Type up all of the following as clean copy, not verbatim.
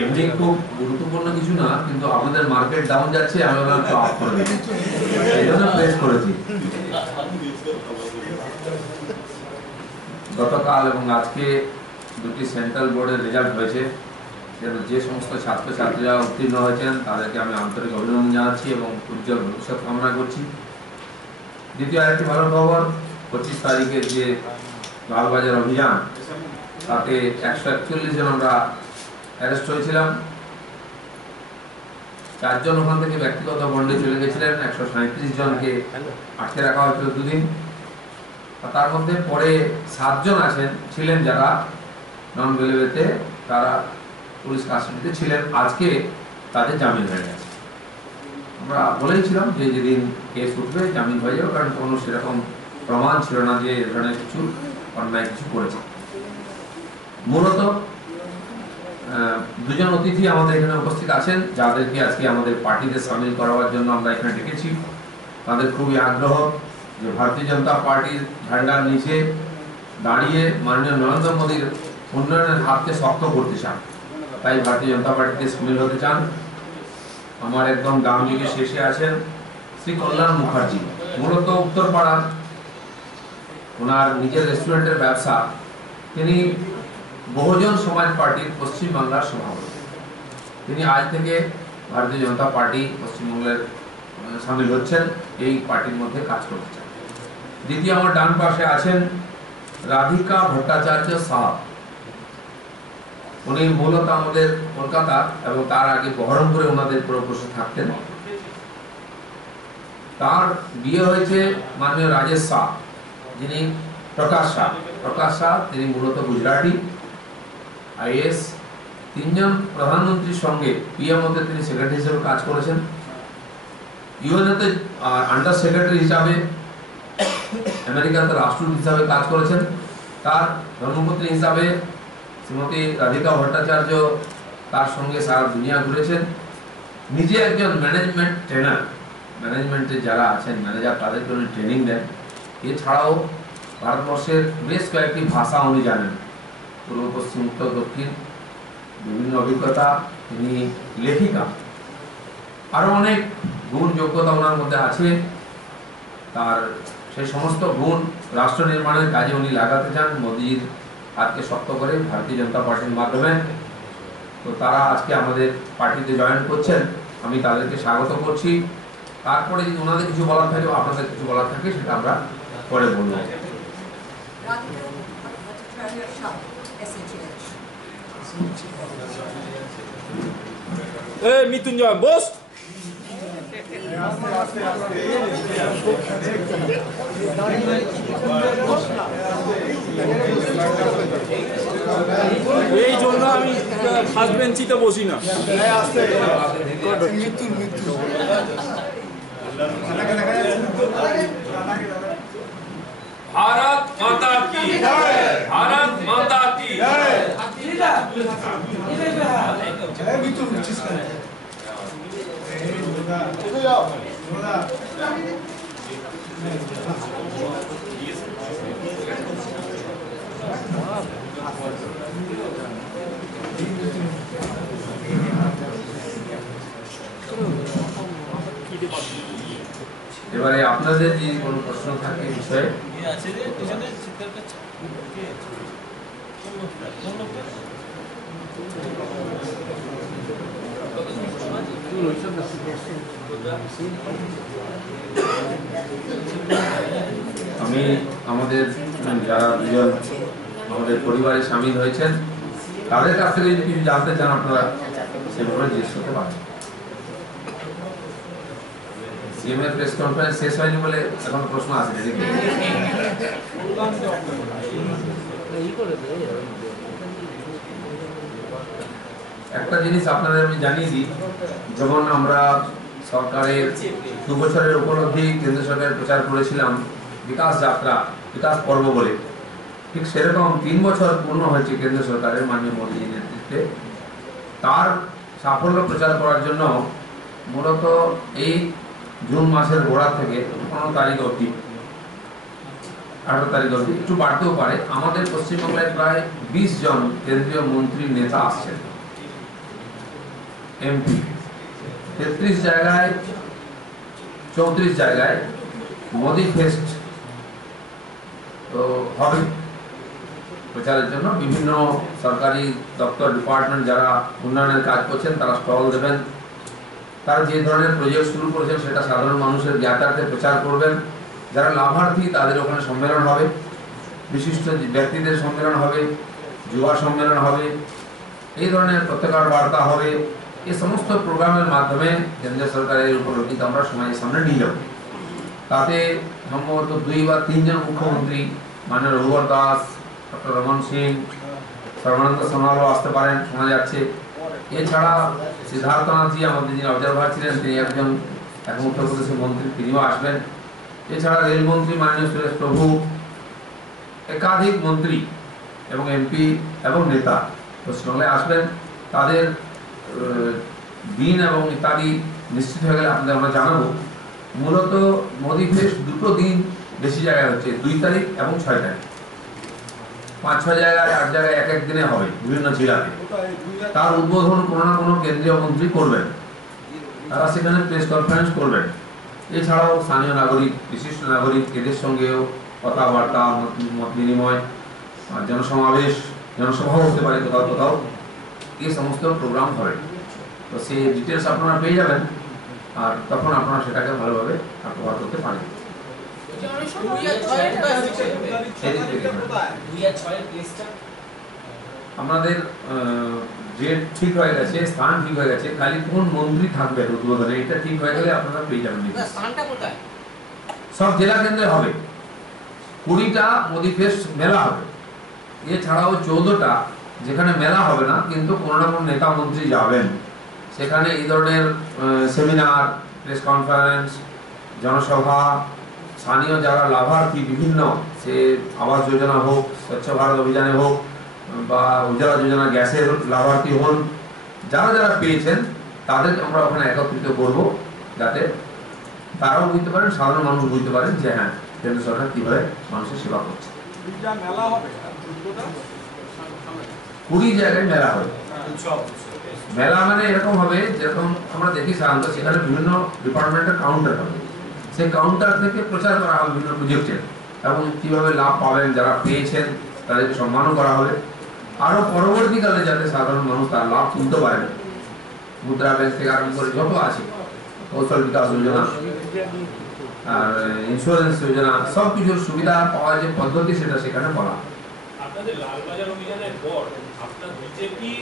এমনি খুব গুরুত্বপূর্ণ কিছু না, কিন্তু আমাদের মার্কেট ডাউন যাচ্ছে, আমি একটু আপ করে দিই, এই জন্য প্রেস করেছি। গতকাল এবং আজকে দুটি সেন্ট্রাল বোর্ডের রেজাল্ট হয়েছে। যে সমস্ত ছাত্রছাত্রীরা উত্তীর্ণ হয়েছেন তাদেরকে আমি আন্তরিক অভিনন্দন জানাচ্ছি এবং উজ্জ্বল ভবিষ্যৎ কামনা করছি। দ্বিতীয় আরেকটি ভালো খবর, 25 তারিখের যে লালবাজার অভিযান, তাতে 141 জন আমরা অ্যারেস্ট হয়েছিলাম। 4 জন ওখান থেকে ব্যক্তিগত বন্ডে চলে গেছিলেন, 137 জনকে আটকে রাখা হয়েছিল 2 দিন। তার মধ্যে পরে 7 জন ছিলেন যারা নন ভেলেবেতে, তারা পুলিশ কাস্টডিতে ছিলেন। আজকে তাদের জামিন হয়ে গেছে। আমরা বলেছিলাম যে যেদিন কেস উঠবে জামিন হয়ে যাবে, কারণ কোনো সেরকম প্রমাণ ছিল না যে এ ধরনের কিছু অন্যায় কিছু করেছে। মূলত 2 জন অতিথি আমাদের এখানে উপস্থিত আছেন, যাদেরকে আজকে আমাদের পার্টিতে সামিল করার জন্য আমরা এখানে ডেকেছি। তাদের খুবই আগ্রহ যে ভারতীয় জনতা পার্টির ঝান্ডার নিচে দাঁড়িয়ে মাননীয় নরেন্দ্র মোদীর উন্নয়নের হাতকে শক্ত করতে চান, তাই ভারতীয় জনতা পার্টিতে সামিল হতে চান। আমার একদম ডান দিকে শেষে আছেন শ্রী কল্যাণ মুখার্জি, মূলত উত্তরপাড়া, ওনার নিজের রেস্টুরেন্টের ব্যবসা। তিনি বহুজন সমাজ পার্টির পশ্চিমবাংলার সভাপতি। তিনি আজ থেকে ভারতীয় জনতা পার্টি পশ্চিমবঙ্গের সামিল হচ্ছেন, এই পার্টির মধ্যে কাজ করতে চান। দ্বিতীয় আমার ডান পাশে আছেন রাধিকা ভট্টাচার্য সাহাব। উনি মূলত আমাদের কলকাতা এবং তার আগে বহরমপুরে ওনাদের প্রকোষ্ঠ থাকতেন। তার বিয়ে হয়েছে মাননীয় রাজেশ শাহ, যিনি প্রকাশ শাহ, তিনি মূলত গুজরাটি আইএস। 3 জন প্রধানমন্ত্রীর সঙ্গে পিএমওতে তিনি সেক্রেটারি হিসেবে কাজ করেছেন। ইউএনএতে আন্ডার সেক্রেটারি হিসাবে, আমেরিকাতে রাষ্ট্রদূত হিসাবে কাজ করেছেন। তার ধর্মপত্নী হিসাবে শ্রীমতী রাধিকা ভট্টাচার্য তার সঙ্গে সারা দুনিয়া ঘুরেছেন। নিজে একজন ম্যানেজমেন্ট ট্রেনার, ম্যানেজমেন্টে যারা আছেন ম্যানেজার, তাদেরকে উনি ট্রেনিং দেন। এছাড়াও ভারতবর্ষের বেশ কয়েকটি ভাষা উনি জানেন, পূর্ব, পশ্চিম, উত্তর, দক্ষিণ, বিভিন্ন অভিজ্ঞতা। তিনি লেখিকা, আরো অনেক গুণ যোগ্যতা ওনার মধ্যে আছে। তার সেই সমস্ত গুণ রাষ্ট্র নির্মাণের কাজে উনি লাগাতে চান, মোদীর হাতকে শক্ত করে ভারতীয় জনতা পার্টির মাধ্যমে। তো তারা আজকে আমাদের পার্টিতে জয়েন করছেন, আমি তাদেরকে স্বাগত করছি। তারপরে যদি ওনাদের কিছু বলার থাকে বা আপনাদের কিছু বলার থাকে সেটা আমরা পরে বলবো। মৃত্যুঞ্জয় বস, এই জন্য আমি ফার্স্ট বেঞ্চিতে বসি না। भारत माता की जय, भारत माता की जय। এবারে আপনাদের যদি কোনো প্রশ্ন থাকে বিষয়ে, আমি আমাদের যারা 2 জন আমাদের পরিবারে সামিল হয়েছেন তাদের কাছ থেকে যদি কিছু জানতে চান আপনারা সেভাবে জিজ্ঞেস করতে পারেন। সিএম এর প্রেস কনফারেন্স শেষ হয়নি বলে এখন প্রশ্ন আসেনি। একটা জিনিস আপনাদের আমি জানিয়ে দিই, যেমন আমরা সরকারের 2 বছরের উপলব্ধি কেন্দ্র সরকারের প্রচার করেছিলাম বিকাশ যাত্রা, বিকাশ পর্ব বলে, ঠিক সেরকম 3 বছর পূর্ণ হয়েছে কেন্দ্র সরকারের মাননীয় মোদীর নেতৃত্বে। তার সাফল্য প্রচার করার জন্য মূলত এই জুন মাসের গোড়া থেকে 15 তারিখ অবধি, 18 তারিখ অবধি, একটু বাড়তেও পারে, আমাদের পশ্চিমবঙ্গের প্রায় 20 জন কেন্দ্রীয় মন্ত্রী নেতা আসছেন। এমপি, 33 জায়গায় 34 জায়গায় মোদি ফেস্ট তো হবে প্রচারের জন্য। বিভিন্ন সরকারি দপ্তর ডিপার্টমেন্ট যারা উন্নয়নের কাজ করছেন তারা স্টল দেবেন, তারা যে ধরনের প্রজেক্ট শুরু করেছেন সেটা সাধারণ মানুষের জ্ঞাতার্থে প্রচার করবেন। যারা লাভার্থী তাদের ওখানে সম্মেলন হবে, বিশিষ্ট ব্যক্তিদের সম্মেলন হবে, যুবা সম্মেলন হবে, এই ধরনের প্রত্যেকার বার্তা হবে। এই সমস্ত প্রোগ্রামের মাধ্যমে কেন্দ্রীয় সরকারের উপলব্ধি আমরা সমাজের সামনে নিয়ে যাব। তাতে সম্ভবত 2 বা 3 জন মুখ্যমন্ত্রী, মাননীয় রঘুবর দাস, ডক্টর রমন সিং, সর্বানন্দ সোনোয়ালও আসতে পারেন, শোনা যাচ্ছে। এছাড়া সিদ্ধার্থনাথজি আমাদের যিনি অবজারভার ছিলেন, তিনি একজন এখন উত্তরপ্রদেশের মন্ত্রী, তিনিও আসবেন। এছাড়া রেলমন্ত্রী মাননীয় সুরেশ প্রভু, একাধিক মন্ত্রী এবং এমপি এবং নেতা পশ্চিমবাংলায় আসবেন। তাদের দিন এবং ইত্যাদি নিশ্চিত হয়ে গেলে আপনাদের আমরা জানাবো। মূলত মোদি ফেস্ট 2টো দিন বেশি জায়গায় হচ্ছে, 2 তারিখ এবং 6 তারিখ, 5-6 জায়গায় 8 জায়গায় এক এক দিনে হবে বিভিন্ন জেলাতে। তার উদ্বোধন কোনো না কোনো কেন্দ্রীয় মন্ত্রী করবেন, তারা সেখানে প্রেস কনফারেন্স করবেন। এছাড়াও স্থানীয় নাগরিক, বিশিষ্ট নাগরিক এদের সঙ্গেও কথাবার্তা, মত বিনিময়, জনসমাবেশ, জনসভাও হতে পারে কোথাও কোথাও, এই সমস্ত প্রোগ্রাম হবে। তো সেই ডিটেলস আপনারা পেয়ে যাবেন, আর তখন আপনারা সেটাকে ভালোভাবে ব্যবহার করতে পারেন। আমাদের ডেট ঠিক হয়ে গেছে, স্থান ঠিক হয়ে গেছে, খালি কোন মন্ত্রী থাকবে উদ্বোধনে এটা ঠিক হয়ে গেলে আপনারা পেয়ে যাবেন। সব জেলা কেন্দ্রে হবে। 20টা মোদি ফেস্ট মেলা হবে। এছাড়াও 14টা যেখানে মেলা হবে না কিন্তু কোনো না কোনো নেতা মন্ত্রী যাবেন, সেখানে এই ধরনের সেমিনার, প্রেস কনফারেন্স, জনসভা, স্থানীয় যারা লাভার্থী বিভিন্ন, সে আবাস যোজনা হোক, স্বচ্ছ ভারত অভিযানে হোক বা উজ্জ্বলা যোজনা গ্যাসের লাভার্থী হন, যারা যারা পেয়েছেন তাদেরকে আমরা ওখানে একত্রিত করব, যাতে তারাও বুঝতে পারেন, সাধারণ মানুষ বুঝতে পারেন যে হ্যাঁ কেন্দ্র সরকার কীভাবে মানুষের সেবা করছে। 20 জায়গায় মেলা হবে। মেলা মানে এরকম হবে যেরকম আমরা দেখি সাধারণত, সেখানে বিভিন্ন ডিপার্টমেন্টের কাউন্টার হবে, সেই কাউন্টার থেকে প্রচার করা হবে বিভিন্ন প্রজেক্টের এবং কীভাবে লাভ পাবেন, যারা পেয়েছেন তাদেরকে সম্মানও করা হবে। আরও পরবর্তীকালে যাতে সাধারণ মানুষ তার লাভ তুলতে পারেন, মুদ্রা ব্যাংক থেকে আরম্ভ করে যত আছে, কৌশল বিকাশ যোজনা আর ইন্স্যুরেন্স যোজনা, সব কিছুর সুবিধা পাওয়ার যে পদ্ধতি সেটা সেখানে বলা। আপনাদের লালবাজার অভিযানের পর আপনার বিজেপি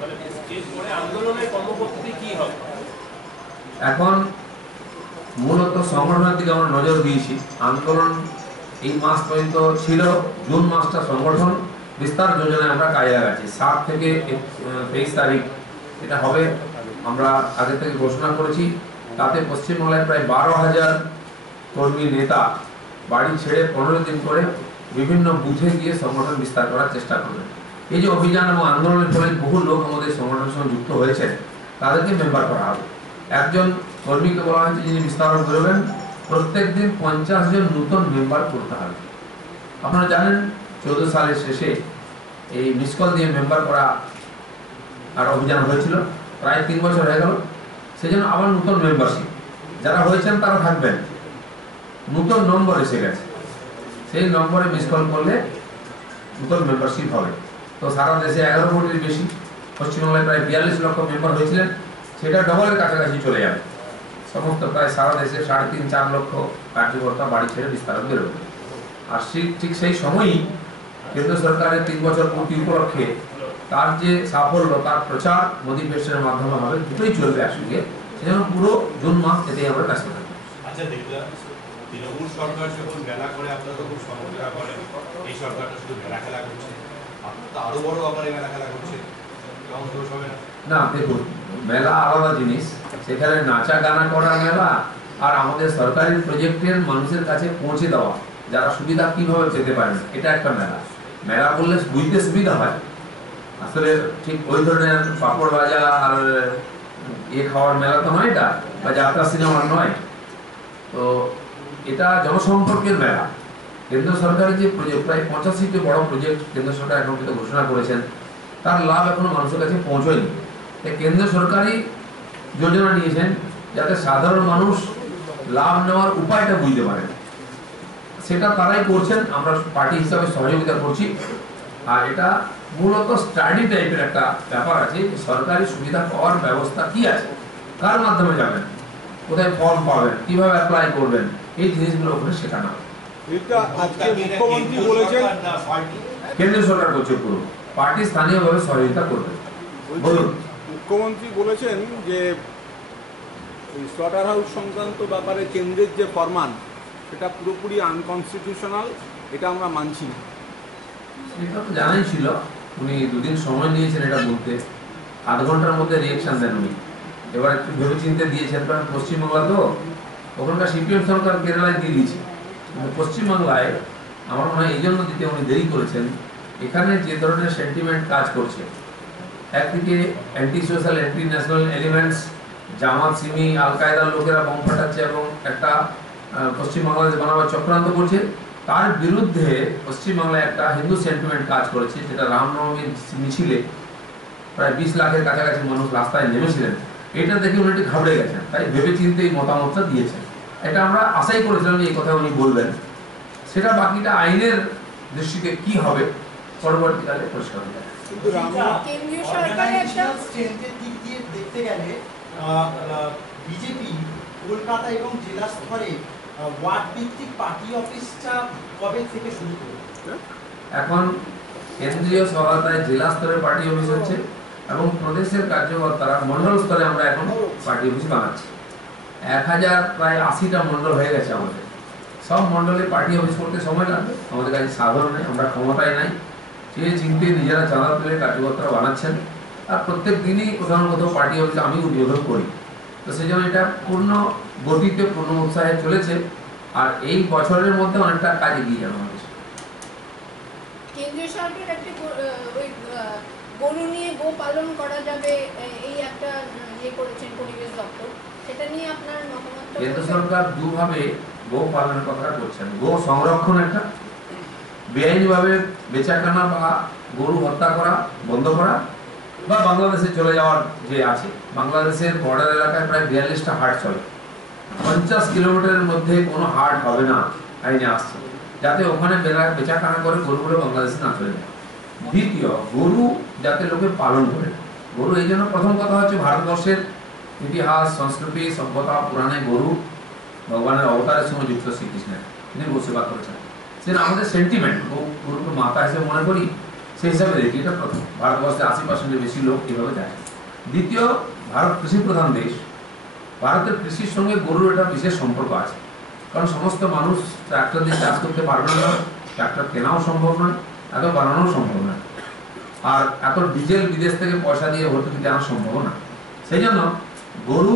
মানে স্টেজ পরে আন্দোলনের কর্মপদ্ধতি কি হবে? এখন মূলত সংগঠনের দিকে আমরা নজর দিয়েছি। আন্দোলন এই মাস পর্যন্ত ছিল, জুন মাসটা সংগঠন বিস্তার যোজনায় আমরা কাজে লাগাচ্ছি। 7 থেকে 23 তারিখ এটা হবে, আমরা আগে থেকে ঘোষণা করেছি। তাতে পশ্চিমবাংলায় প্রায় 12,000 কর্মী নেতা বাড়ি ছেড়ে 15 দিন করে বিভিন্ন বুথে গিয়ে সংগঠন বিস্তার করার চেষ্টা করবেন। এই যে অভিযান এবং আন্দোলনের ফলে বহু লোক আমাদের সংগঠনের সঙ্গে যুক্ত হয়েছে, তাদেরকে মেম্বার করা হবে। একজন কর্মীকে বলা হয়েছে যিনি বিস্তার করবেন, প্রত্যেক দিন 50 জন নতুন মেম্বার করতে হবে। আপনারা জানেন 14 সালের শেষে এই মিসকল দিয়ে মেম্বার করা আর অভিযান হয়েছিল, প্রায় 3 বছর হয়ে গেল। সেই জন্য আবার নতুন মেম্বারশিপ যারা হয়েছেন তারা থাকবেন, নতুন নম্বর এসে গেছে, সেই নম্বরে মিসকল করলে নতুন মেম্বারশিপ হবে। তো সারা দেশে 11 কোটির বেশি, পশ্চিমবাংলায় প্রায় 42 লক্ষ মেম্বার হয়েছিলেন, সেটা ডবলের কাছাকাছি চলে যাবে। সমস্ত প্রায় সারা দেশে 3.5-4 লক্ষ কার্যকর্তা বাড়ি ছেড়ে বিস্তার বেরোবে। আর ঠিক সেই সময়ই কেন্দ্র সরকারের 3 বছর পূর্তি উপলক্ষে তার যে সাফল্য, তার প্রচার মোদি ফেস্টের মাধ্যমে হবে, দুটোই চলবে একসঙ্গে। সেজন্য পুরো জুন মাস এতেই আমরা কাজ করতে থাকবো। আচ্ছা, তৃণমূল সরকার যখন মেলা করে আপনারা তো খুব সমালোচনা করেন, এই সরকারটা শুধু মেলা খেলা করছে, আপনার তো আরো বড় আকারে মেলা খেলা করছে, কেমন দোষ হবে না? না দেখুন, মেলা আলাদা জিনিস, সেখানে নাচা গানা করা মেলা আর আমাদের সরকারি প্রজেক্টের মানুষের কাছে পৌঁছে দেওয়া, যারা সুবিধা কিভাবে পেতে পারেন, এটা একটা মেলা। মেলা বললে বুঝতে সুবিধা হয়, আসলে ঠিক ওই ধরনের পাপড় ভাজা আর খাওয়ার মেলা তো নয় এটা, বা যাত্রা সিনেমার নয়। তো এটা জনসম্পর্কের মেলা। কেন্দ্র সরকারের যে প্রজেক্ট, প্রায় 85টি বড় প্রজেক্ট কেন্দ্র সরকার এখন কিন্তু ঘোষণা করেছেন, তার লাভ এখনো মানুষের কাছে পৌঁছয়নি। তাই কেন্দ্র সরকারই যোজনা নিয়েছেন যাতে সাধারণ মানুষ লাভ নেওয়ার উপায়টা বুঝতে পারে, সেটা তারাই করছেন, আমরা পার্টি হিসাবে সহযোগিতা করছি। আর এটা মূলত স্টাডি টাইপের একটা ব্যাপার আছে, সরকারি সুবিধা পাওয়ার ব্যবস্থা কি আছে, কার মাধ্যমে যাবেন, কোথায় ফর্ম পাবেন, কিভাবে অ্যাপ্লাই করবেন, এই জিনিসগুলো ওখানে শেখানো হবে। এটা আজকে মুখ্যমন্ত্রী বলেছেন, কেন্দ্রীয় সরকার করছে পুরো, পার্টি স্থানীয়ভাবে সহযোগিতা করবে। বলুন। মুখ্যমন্ত্রী বলেছেন যে স্লটার হাউস সংক্রান্ত ব্যাপারে কেন্দ্রের যে ফরমান সেটা পুরোপুরি আনকনস্টিটিউশনাল, এটা আমরা মানছি না। এটা তো জানাই ছিল, উনি দুদিন সময় নিয়েছেন এটা বলতে, 8 ঘন্টার মধ্যে রিয়েকশন দেন উনি। এবার একটু ভেবে চিন্তে দিয়েছেন, কারণ পশ্চিমবাংলা তো ওখানকার সিপিএম সরকার কেরালায় দিয়ে দিয়েছে, কিন্তু পশ্চিমবাংলায় আমার মনে হয় এই জন্য দিতে উনি দেরি করেছেন। এখানে যে ধরনের সেন্টিমেন্ট কাজ করছে, একদিকে anti social anti national elements, Jamaat SIMI আল কায়দার লোকেরা বোম ফাটাচ্ছে এবং একটা পশ্চিমবাংলাদেশ বানাবার চক্রান্ত করছে, তার বিরুদ্ধে পশ্চিমবাংলায় একটা হিন্দু সেন্টিমেন্ট কাজ করেছে, যেটা রামনবমীর মিছিলে প্রায় 20 লাখের কাছাকাছি মানুষ রাস্তায় নেমেছিলেন। এটা দেখে উনি একটু ঘাবড়ে গেছেন, তাই ভেবে চিন্তে এই মতামতটা দিয়েছেন। এটা আমরা আশাই করেছিলাম যে এই কথা উনি বলবেন, সেটা বাকিটা আইনের দৃষ্টিতে কি হবে পরবর্তীকালে পরিষ্কার হয়ে যাবে। কিন্তু কেন্দ্রীয় সরকারের একটা স্ট্রেংথের দিক দিয়ে দেখতে গেলে বিজেপি কলকাতা এবং জেলা স্তরে ওয়ার্ড ভিত্তিক পার্টি অফিসটা কবে থেকে শুরু করবে? এখন কেন্দ্রীয় সহায়তায় জেলা স্তরে পার্টি অফিস হচ্ছে এবং প্রদেশের কার্যকর্তারা মন্ডল স্তরে আমরা এখন পার্টি অফিস বানাচ্ছি। 1080টা মন্ডল হয়ে গেছে আমাদের, সব মন্ডলে পার্টি অফিস করতে সময় লাগবে, আমাদের কাছে সাধারণ নেই, আমরা ক্ষমতায় নাই, চেয়ে চিনতে নিজেরা চাঁদা তুলে কার্যকর্তারা বানাচ্ছেন। আর প্রত্যেক দিনই কোথাও না কোথাও পার্টি অফিসে আমি উদ্বোধন করি, তো সেই জন্য এটা পূর্ণ গতিতে পূর্ণ উৎসাহে চলেছে। আর এই বছরের মধ্যে অনেকটা কাজ এগিয়ে যাবে আমাদের। কেন্দ্রীয় সরকার একটা ওই গরু নিয়ে গো পালন করা যাবে এই একটা ইয়ে করেছেন পরিবেশ দপ্তর, সেটা নিয়ে আপনার মতামতটা? কেন্দ্র সরকার দুভাবে গো পালনের কথা করছেন, গো সংরক্ষণ একটা, বেআইনিভাবে বেচাকেনা বা গরু হত্যা করা বন্ধ করা, বা বাংলাদেশে চলে যাওয়ার যে আছে, বাংলাদেশের বর্ডার এলাকায় প্রায় 42টা হাট চলে, 50 কিলোমিটারের মধ্যে কোনো হাট হবে না আইনে আসছে, যাতে ওখানে বেচাকেনা করে গরুগুলো বাংলাদেশে না চলে যায়। দ্বিতীয়, গরু যাতে লোকে পালন করে। গরু এই জন্য প্রথম কথা হচ্ছে ভারতবর্ষের ইতিহাস, সংস্কৃতি, সভ্যতা, পুরাণে গরু ভগবানের অবতারের সঙ্গে যুক্ত। শ্রীকৃষ্ণের তিনি গো সেবা করেছেন, সেটা আমাদের সেন্টিমেন্ট, গরুকে মাতা হিসেবে মনে করি, সেই হিসাবে দেখি। এটা প্রথম, ভারতবর্ষে 80% বেশি লোক এভাবে যায়। দ্বিতীয়, ভারত কৃষি প্রধান দেশ, ভারতের কৃষির সঙ্গে গরুর একটা বিশেষ সম্পর্ক আছে, কারণ সমস্ত মানুষ ট্রাক্টর দিয়ে চাষ করতে পারবে না, ট্রাক্টর কেনাও সম্ভব নয়, এত বানানোও সম্ভব নয়, আর এত ডিজেল বিদেশ থেকে পয়সা দিয়ে ভর্তুকি আনা সম্ভব না। সেই জন্য গরু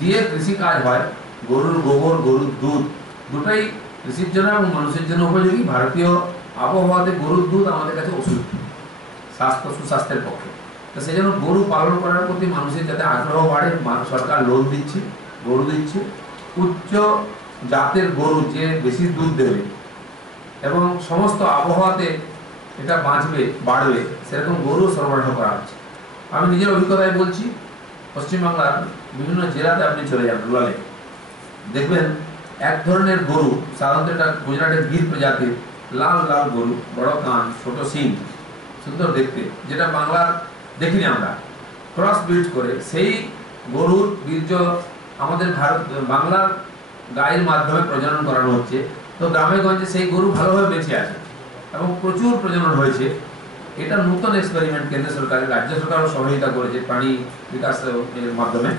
দিয়ে কৃষি কাজ হয়, গরুর গোবর, গরুর দুধ দুটাই কৃষির জন্য এবং মানুষের জন্য উপযোগী। ভারতীয় আবহাওয়াতে গরুর দুধ আমাদের কাছে ওষুধ, সুস্বাস্থ্যের পক্ষে। তো সেই জন্য গরু পালন করার প্রতি মানুষের যাতে আগ্রহ বাড়ে, সরকার লোন দিচ্ছে, গরু দিচ্ছে, উচ্চ জাতের গরু যে বেশি দুধ দেবে এবং সমস্ত আবহাওয়াতে এটা বাড়বে, সেরকম গরু সরবরাহ করা হচ্ছে। আমি নিজের অভিজ্ঞতায় বলছি, পশ্চিমবাংলার বিভিন্ন জেলাতে আপনি চলে যান, রুরালে দেখবেন এক ধরনের গরু, সাধারণত এটা গুজরাটের গির প্রজাতির লাল লাল গরু, বড় কান, ছোট শিং, সুন্দর দেখতে, যেটা বাংলার দেখিনি আমরা, ক্রস ব্রিড করে সেই গরুর বীর্য আমাদের বাংলার গায়ের মাধ্যমে প্রজনন করানো হচ্ছে। তো গ্রামে গঞ্জে সেই গরু ভালোভাবে বেঁচে আছে এবং প্রচুর প্রজনন হয়েছে। এটা নতুন এক্সপেরিমেন্ট, কেন্দ্র সরকারের, রাজ্য সরকারও সহযোগিতা করেছে প্রাণী বিকাশ এর মাধ্যমে,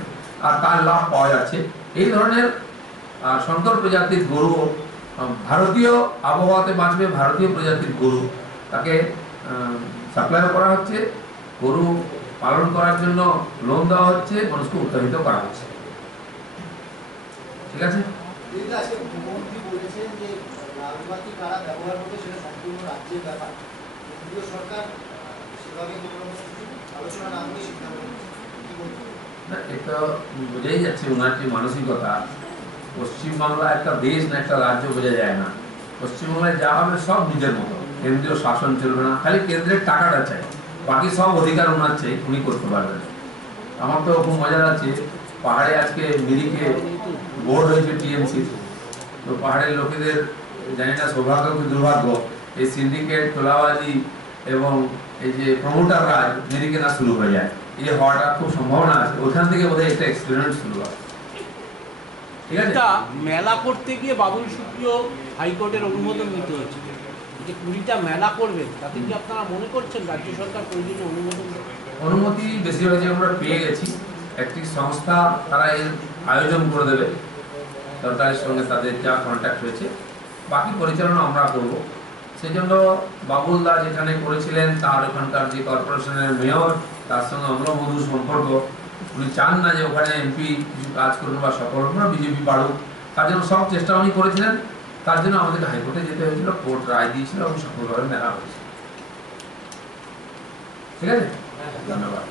আর তার লাভ পাওয়া যাচ্ছে। এই ধরনের শঙ্কর প্রজাতির গরু ভারতীয় আবহাওয়াতে বাঁচবে, ভারতীয় প্রজাতির গরু, তাকে সাপ্লাই করা হচ্ছে, গরু পালন করার জন্য লোন দেওয়া হচ্ছে, মানুষকে উৎসাহিত করা হচ্ছে। ঠিক আছে। আজকে মুখ্যমন্ত্রী বলেছেন যে লালবাতি কারা ব্যবহার করবে সেটা সম্পূর্ণ রাজ্যের ব্যাপার, কেন্দ্রীয় সরকার সেভাবে কোনো আলোচনা না করে সিদ্ধান্ত নিচ্ছে, কি বলবেন? না, এটা বোঝাই যাচ্ছে ওনার যে মানসিকতা। পশ্চিমবাংলা একটা দেশ না একটা রাজ্য বোঝা যায় না। পশ্চিমবাংলায় যা হবে সব নিজের মতো, কেন্দ্রীয় শাসন চলবে না, খালি কেন্দ্রের টাকাটা চাই, বাকি সব অধিকার ওনার চাই, উনি করতে পারবেন। আমার তো খুব মজা লাগছে, পাহাড়ে আজকে মিরিকে বোর্ড হয়েছে টিএমসি, তো পাহাড়ের লোকেদের জানি না সৌভাগ্য কি দুর্ভাগ্য, এই সিন্ডিকেট তোলাবাজি এবং এই যে প্রমোটার রাজ মিরিকে না শুরু হয়ে যায়, এই হওয়াটা খুব সম্ভাবনা আছে, ওখান থেকে বোধহয় একটা এক্সপেরিমেন্ট শুরু হয়। ঠিক আছে, এটা মেলা করতে গিয়ে বাবুল সুপ্রিয় হাইকোর্টের অনুমোদন নিতে হচ্ছে, যে 20টা মেলা করবেন, তাতে কি আপনারা মনে করছেন রাজ্য সরকার প্রয়োজনীয় অনুমোদন দেবে? অনুমতি বেশিরভাগই আমরা পেয়ে গেছি, একটি সংস্থা তারা এর আয়োজন করে দেবে, সরকারের সঙ্গে তাদের যা কন্ট্যাক্ট হয়েছে, বাকি পরিচালনা আমরা করব। সেই জন্য বাবুলদা যেখানে করেছিলেন তার ওখানকার যে কর্পোরেশনের মেয়র, তার সঙ্গে অম্লমধুর সম্পর্ক, উনি চান না যে ওখানে এমপি কিছু কাজ করুন বা সফল হোক না, বিজেপি বাড়ুক, তার জন্য সব চেষ্টা উনি করেছিলেন। তার জন্য আমাদেরকে হাইকোর্টে যেতে হয়েছিল, কোর্ট রায় দিয়েছিল এবং সফলভাবে মেলা হয়েছে। ঠিক আছে, ধন্যবাদ।